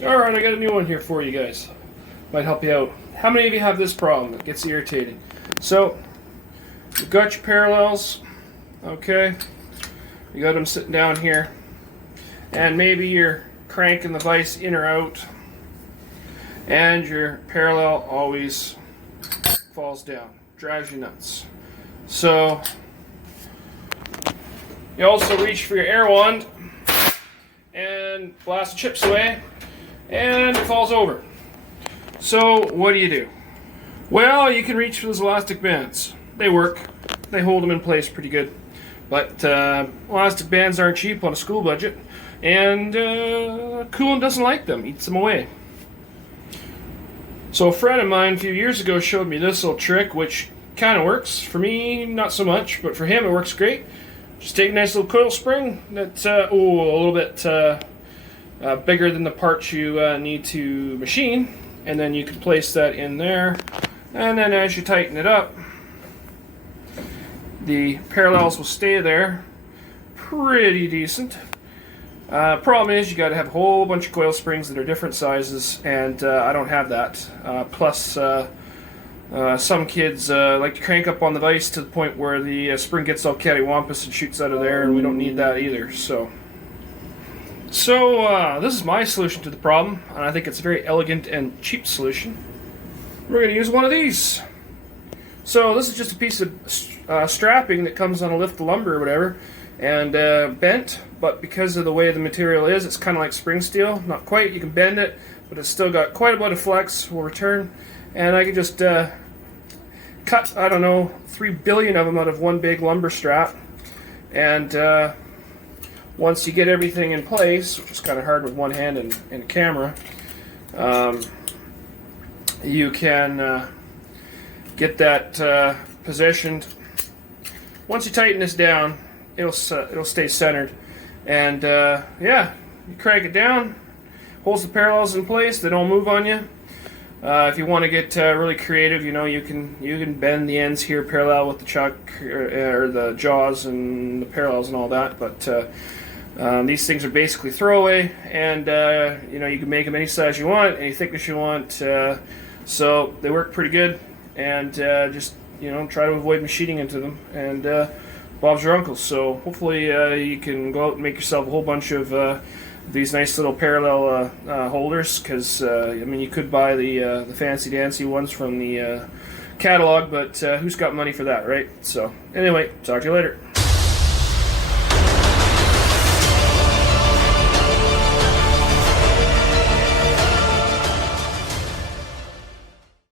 Alright, I got a new one here for you guys. Might help you out. How many of you have this problem? It gets irritating. So, you've got your parallels, okay? You got them sitting down here. And maybe you're cranking the vise in or out. And your parallel always falls down. Drives you nuts. So, you also reach for your air wand and blast the chips away, and it falls over. So what do? Well, you can reach for those elastic bands. They work. They hold them in place pretty good. But elastic bands aren't cheap on a school budget, and coolant doesn't like them, eats them away. So a friend of mine a few years ago showed me this little trick, which kind of works. For me, not so much, but for him it works great. Just take a nice little coil spring that's a little bit bigger than the parts you need to machine, and then you can place that in there, and then as you tighten it up, the parallels will stay there pretty decent. Problem is you got to have a whole bunch of coil springs that are different sizes, and I don't have that. Plus some kids like to crank up on the vise to the point where the spring gets all cattywampus and shoots out of there, and we don't need that either. So this is my solution to the problem, and I think it's a very elegant and cheap solution. We're going to use one of these. So this is just a piece of strapping that comes on a lift of lumber or whatever, and bent, but because of the way the material is, it's kind of like spring steel. Not quite, you can bend it, but it's still got quite a bit of flex, will return. And I can just cut, I don't know, 3 billion of them out of one big lumber strap. And once you get everything in place, which is kind of hard with one hand and a camera, you can get that positioned. Once you tighten this down, it'll stay centered. And yeah, you crank it down, holds the parallels in place, they don't move on you. If you want to get really creative, you know, you can bend the ends here parallel with the chuck or the jaws and the parallels and all that. But these things are basically throwaway, and you know, you can make them any size you want, any thickness you want. So they work pretty good, and just, you know, try to avoid machining into them. And Bob's your uncle. So hopefully you can go out and make yourself a whole bunch of these nice little parallel holders, because I mean, you could buy the fancy dancy ones from the catalog, but who's got money for that, right? So anyway, talk to you later.